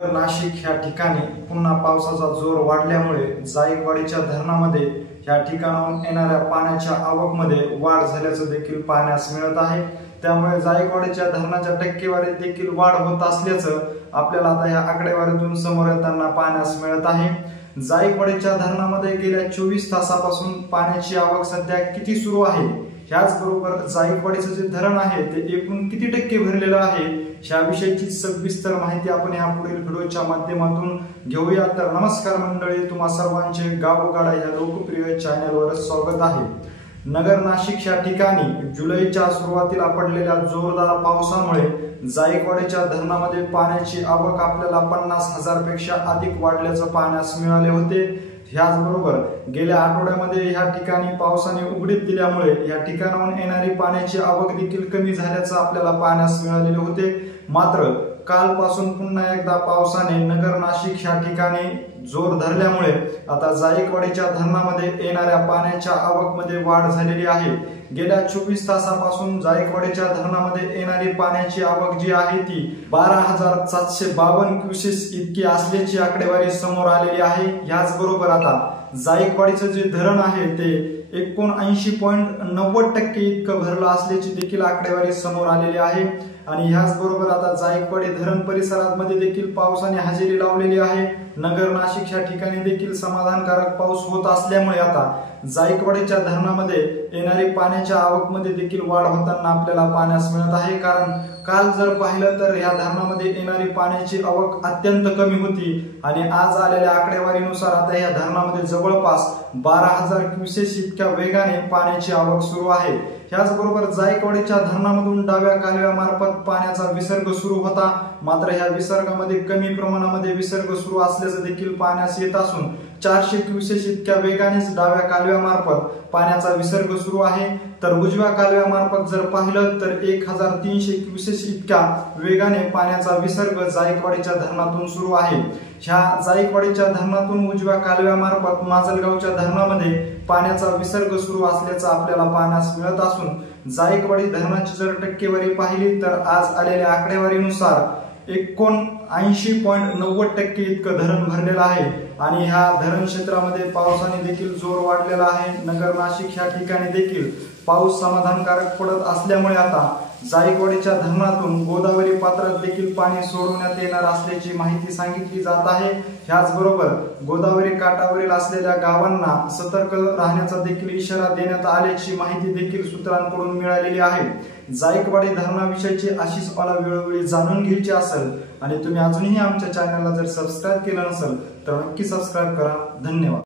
नाशिक ह्या ठिकाणी पुन्हा पावसाचा जोर वाढल्यामुळे जायकवाडीच्या धरणामध्ये ह्या ठिकाणाहून येणाऱ्या पाण्याच्या आवकमध्ये वाढ झाल्याचं देखील पाहण्यास मिळत आहे। त्यामुळे जायकवाडीच्या धरणाच्या टक्केवारीत देखील वाढ होत असल्याचं आपल्याला आता या आकडेवारीतून समोर येताना पाहण्यास मिळत आहे। जायकवाडीच्या धरणामध्ये गेल्या 24 तासापासून पाण्याची आवक सध्या किती सुरू आहे, ह्याचबरोबर जायकवाडीचं जे धरण आहे ते एकूण किती टक्के भरलेलं आहे, ह्याविषयीची सविस्तर माहिती आपण या पुढील व्हिडिओच्या माध्यमातून घेऊया। तर नमस्कार मंडळी, तुम्हा सर्वांचे गावगाडा या लोकप्रिय चॅनलवर स्वागत आहे। नगर नाशिक या ठिकाणी जुलैच्या सुरुवातीला पडलेल्या जोरदार पावसामुळे जायकवाडीच्या धरणामध्ये पाण्याची आवक आपल्याला 50,000 पेक्षा अधिक वाढल्याचं पाहण्यास मिळाले होते। ह्याचबरोबर गेल्या आठवड्यामध्ये ह्या ठिकाणी पावसाने उघडीप दिल्यामुळे या ठिकाणाहून येणारी पाण्याची आवक देखील कमी झाल्याचं आपल्याला पाहण्यास मिळालेले होते। मात्र कालपासून पुन्हा एकदा पावसाने नगर नाशिक ह्या ठिकाणी जोर धरल्यामुळे आता जायकवाडीच्या धरणामध्ये येणाऱ्या पाण्याच्या आवकमध्ये वाढ झालेली आहे। गेल्या 24 तासापासून जायकवाडीच्या धरणामध्ये येणारी पाण्याची आवक जी आहे ती 12,752 क्युसेस इतकी असल्याची आकडेवारी समोर आलेली आहे। याचबरोबर आता जायकवाडीचं जे धरण आहे ते 79.90% इतकं भरलं असल्याची देखील आकडेवारी समोर आलेली आहे। आणि ह्याचबरोबर आता जायकवाडी धरण परिसरामध्ये देखील पावसाने हजेरी लावलेली आहे। नगर नाशिक या ठिकाणी देखील समाधानकारक पाऊस होत असल्यामुळे आता जायकवाडीच्या धरणामध्ये येणारी पाण्याच्या आवकमध्ये देखील वाढ होताना आपल्याला पाहण्यास मिळत आहे। कारण काल जर पाहिलं तर या धरणामध्ये येणारी पाण्याची आवक अत्यंत कमी होती आणि आज आलेल्या आकडेवारीनुसार आता या धरणामध्ये जवळपास 12,000 क्युसेस इतक्या वेगाने पाण्याची आवक सुरू आहे। ह्याचबरोबर जायकवाडीच्या धरणामधून डाव्या कालव्यामार्फत पाण्याचा विसर्ग सुरू होता, मात्र ह्या विसर्गामध्ये कमी प्रमाणामध्ये विसर्ग सुरू असल्याचं देखील पाहण्यास येत असून 400 क्युसेस इतक्या वेगानेच डाव्या कालव्यामार्फत पाण्याचा विसर्ग सुरू आहे। तर उजव्या कालव्यामार्फत जर पाहिलं तर 1,300 क्युसेस इतक्या वेगाने पाण्याचा विसर्ग जायकवाडीच्या धरणातून सुरू आहे। ह्या जायकवाडीच्या धरणातून उजव्या कालव्यामार्फत माजलगावच्या धरणामध्ये पाण्याचा विसर्ग सुरू असल्याचं आपल्याला पाहण्यास मिळत असून जायकवाडी धरणाची जर टक्केवारी पाहिली तर आज आलेल्या आकडेवारीनुसार 79.90% इतकं धरण भरलेलं आहे। आणि ह्या धरण क्षेत्रामध्ये पावसाने देखील जोर वाढलेला आहे। नगर नाशिक ह्या ठिकाणी देखील पाऊस समाधानकारक पडत असल्यामुळे आता जायकवाडीच्या धरणातून गोदावरी पात्रात देखील पाणी सोडवण्यात येणार असल्याची माहिती सांगितली जात आहे। ह्याचबरोबर गोदावरी काठावरील असलेल्या गावांना सतर्क राहण्याचा देखील इशारा देण्यात आल्याची माहिती देखील सूत्रांकडून मिळालेली आहे। जायकवाडी धरणाविषयीची अशीच मला वेळोवेळी जाणून घ्यायची असेल आणि तुम्ही अजूनही आमच्या चॅनलला जर सबस्क्राईब केलं नसेल तर नक्की सबस्क्राईब करा। धन्यवाद।